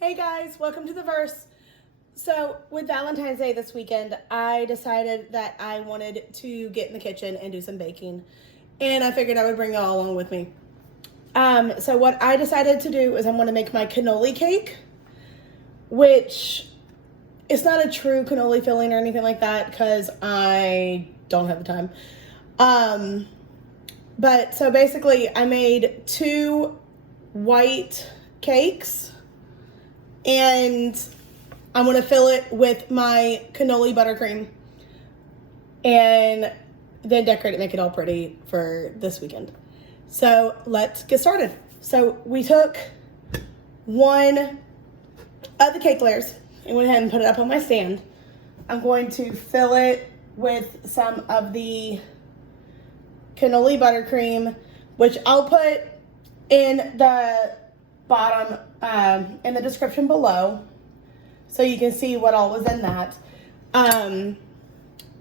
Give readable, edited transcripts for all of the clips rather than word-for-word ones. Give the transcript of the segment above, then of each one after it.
Hey guys, welcome to the verse. So with Valentine's Day this weekend, I decided that I wanted to get in the kitchen and do some baking. And I figured I would bring it all along with me. So what I decided to do is I'm going to make my cannoli cake, which it's not a true cannoli filling or anything like that because I don't have the time. But so basically I made 2 white cakes and I'm going to fill it with my cannoli buttercream and then decorate it, make it all pretty for this weekend. So let's get started. So we took one of the cake layers and went ahead and put it up on my stand. I'm going to fill it with some of the cannoli buttercream, which I'll put in the bottom, in the description below, so you can see what all was in that.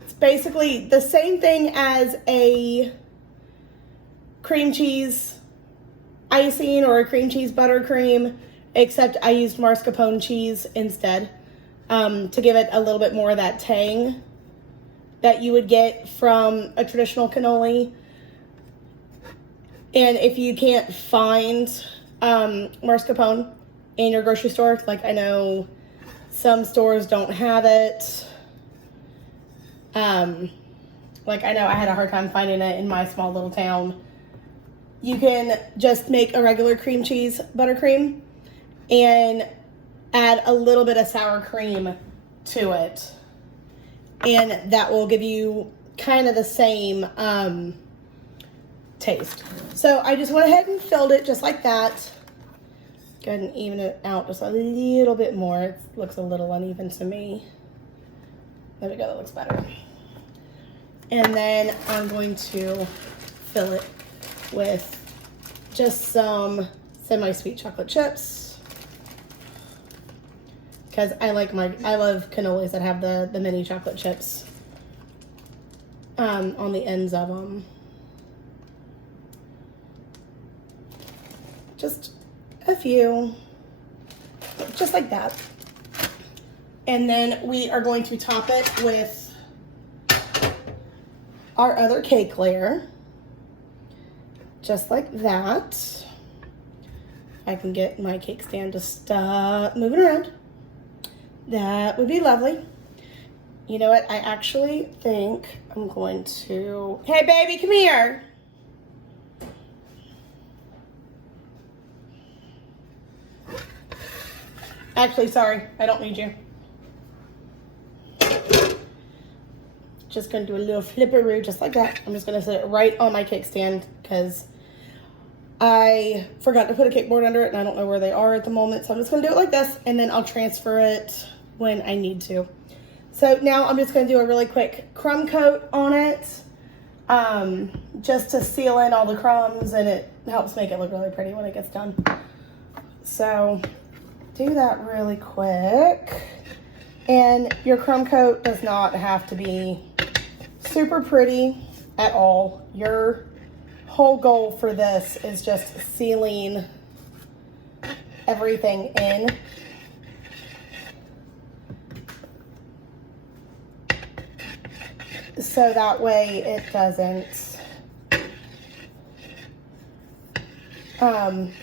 It's basically the same thing as a cream cheese icing or a cream cheese buttercream, except I used mascarpone cheese instead, to give it a little bit more of that tang that you would get from a traditional cannoli. And if you can't find mascarpone in your grocery store, like I know some stores don't have it, like I know I had a hard time finding it in my small little town, you can just make a regular cream cheese buttercream and add a little bit of sour cream to it, and that will give you kind of the same taste. So I just went ahead and filled it just like that. Go ahead and even it out just a little bit more. It looks a little uneven to me. There we go, that looks better. And then I'm going to fill it with just some semi-sweet chocolate chips, because I love cannolis that have the mini chocolate chips on the ends of them. Just a few, just like that. And then we are going to top it with our other cake layer, just like that. I can get my cake stand to stop moving around. That would be lovely. You know what? I actually think I'm going to... Hey, baby, come here. Actually, sorry, I don't need you. Just gonna do a little flipperoo just like that. I'm just gonna set it right on my cake stand because I forgot to put a cake board under it and I don't know where they are at the moment. So I'm just gonna do it like this and then I'll transfer it when I need to. So now I'm just gonna do a really quick crumb coat on it, just to seal in all the crumbs, and it helps make it look really pretty when it gets done. So do that really quick. And your crumb coat does not have to be super pretty at all. Your whole goal for this is just sealing everything in. So that way it doesn't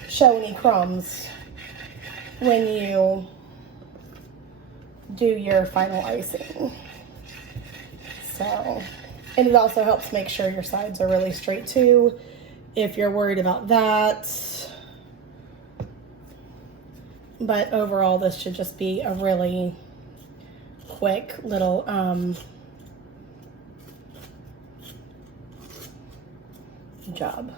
show any crumbs when you do your final icing. So, and it also helps make sure your sides are really straight too, if you're worried about that. But overall, this should just be a really quick little job.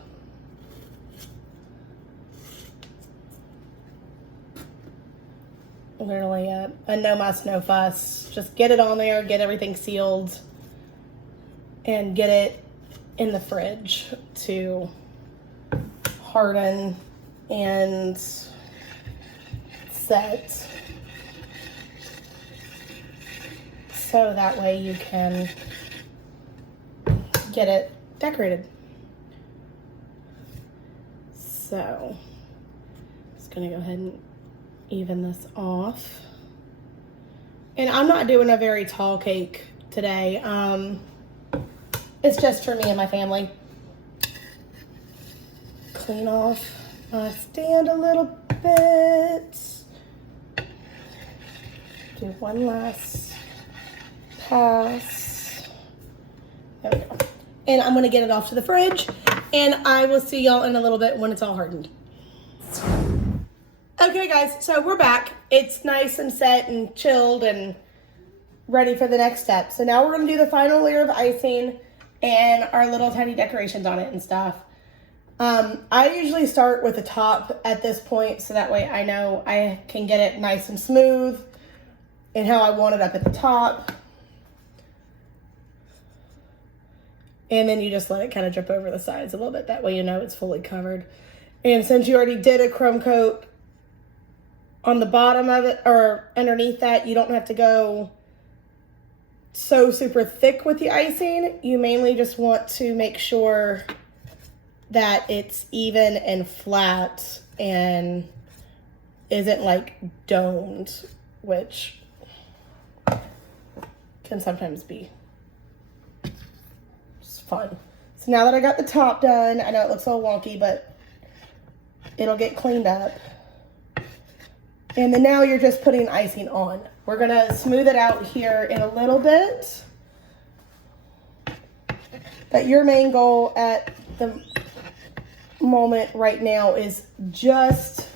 Literally a no muss, no fuss. Just get it on there, get everything sealed, and get it in the fridge to harden and set. So that way you can get it decorated. So, just gonna go ahead and even this off. And I'm not doing a very tall cake today. It's just for me and my family. Clean off my stand a little bit. Do one last pass. There we go. And I'm gonna get it off to the fridge, and I will see y'all in a little bit when it's all hardened. Okay guys, so we're back. It's nice and set and chilled and ready for the next step. So now we're gonna do the final layer of icing and our little tiny decorations on it and stuff. I usually start with the top at this point, so that way I know I can get it nice and smooth and how I want it up at the top. And then you just let it kind of drip over the sides a little bit. That way you know it's fully covered. And since you already did a chrome coat on the bottom of it or underneath that, you don't have to go so super thick with the icing. You mainly just want to make sure that it's even and flat and isn't like domed, which can sometimes be fun. So now that I got the top done, I know it looks a little wonky, but it'll get cleaned up. And then now you're just putting icing on. We're gonna smooth it out here in a little bit. But your main goal at the moment right now is just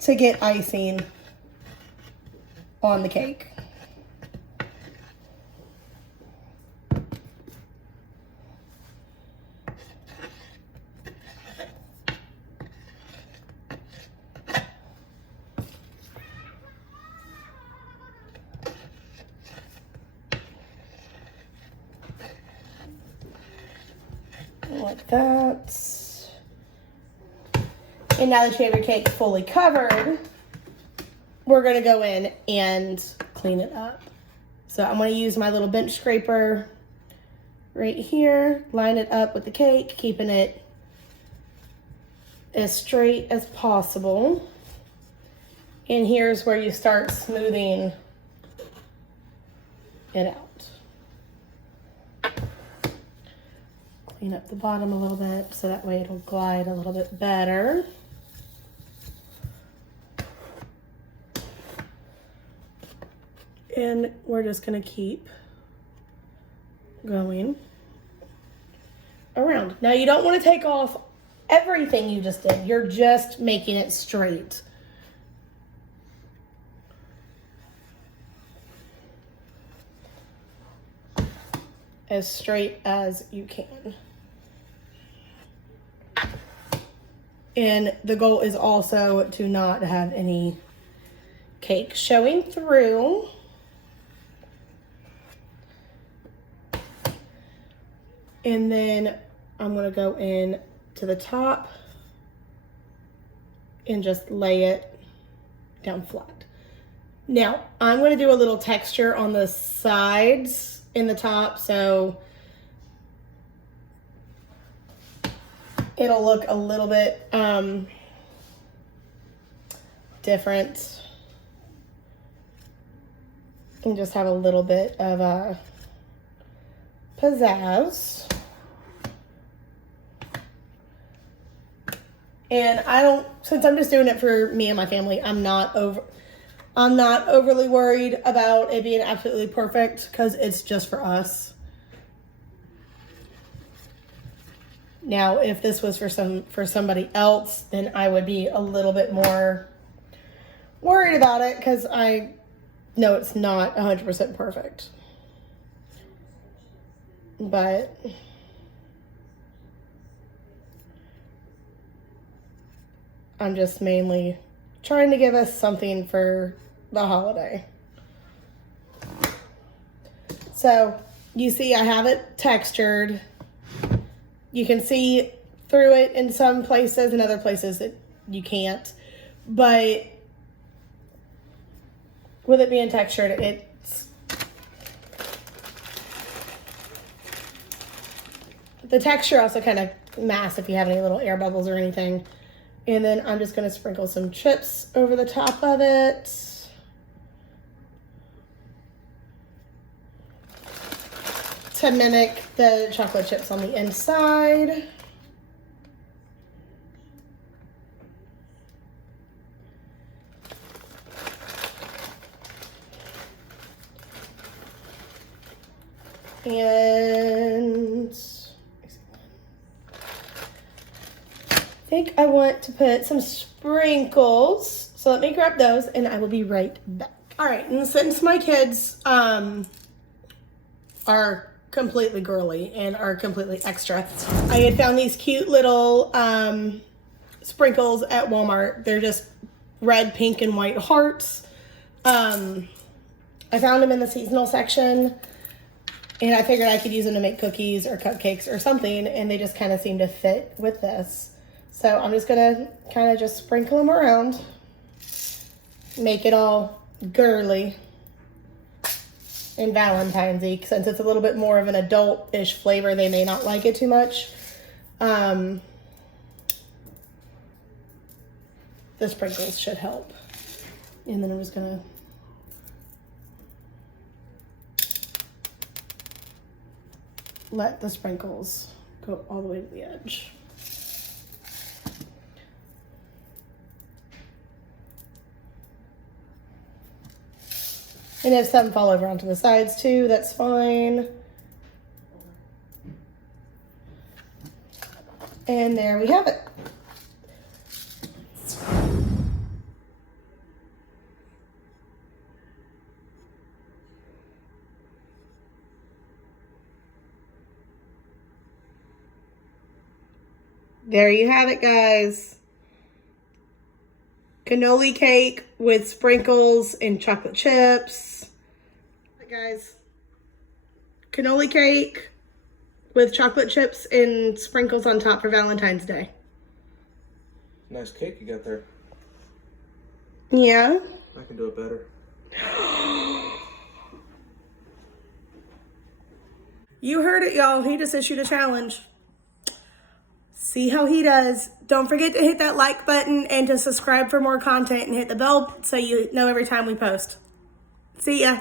to get icing on the cake. Like that. And now that you have your cake fully covered, we're going to go in and clean it up. So I'm going to use my little bench scraper right here, line it up with the cake, keeping it as straight as possible. And here's where you start smoothing it out. Clean up the bottom a little bit so that way it'll glide a little bit better. And we're just gonna keep going around. Now you don't want to take off everything you just did. You're just making it straight. As straight as you can. And the goal is also to not have any cake showing through. And then I'm gonna go in to the top and just lay it down flat. Now, I'm gonna do a little texture on the sides in the top, so it'll look a little bit different and just have a little bit of a pizzazz. And since I'm just doing it for me and my family, I'm not overly worried about it being absolutely perfect because it's just for us. Now, if this was for somebody else, then I would be a little bit more worried about it because I know it's not 100% perfect. But I'm just mainly trying to give us something for the holiday. So you see I have it textured. You can see through it in some places, and other places that you can't. But with it being textured, it's the texture also kind of masks if you have any little air bubbles or anything. And then I'm just gonna sprinkle some chips over the top of it. To mimic the chocolate chips on the inside. And I think I want to put some sprinkles. So let me grab those and I will be right back. All right, and since my kids are completely girly and are completely extra, I had found these cute little sprinkles at Walmart. They're just red, pink, and white hearts. I found them in the seasonal section. And I figured I could use them to make cookies or cupcakes or something, and they just kind of seem to fit with this. So I'm just gonna kind of just sprinkle them around, make it all girly and Valentine's-y. Since it's a little bit more of an adult-ish flavor, they may not like it too much. The sprinkles should help. And then I'm just gonna let the sprinkles go all the way to the edge. And if some fall over onto the sides too, that's fine. And there we have it. There you have it, guys. Cannoli cake with sprinkles and chocolate chips. Guys, cannoli cake with chocolate chips and sprinkles on top for Valentine's Day. Nice cake you got there. Yeah? I can do it better. You heard it, y'all. He just issued a challenge. See how he does. Don't forget to hit that like button and to subscribe for more content and hit the bell so you know every time we post. See ya.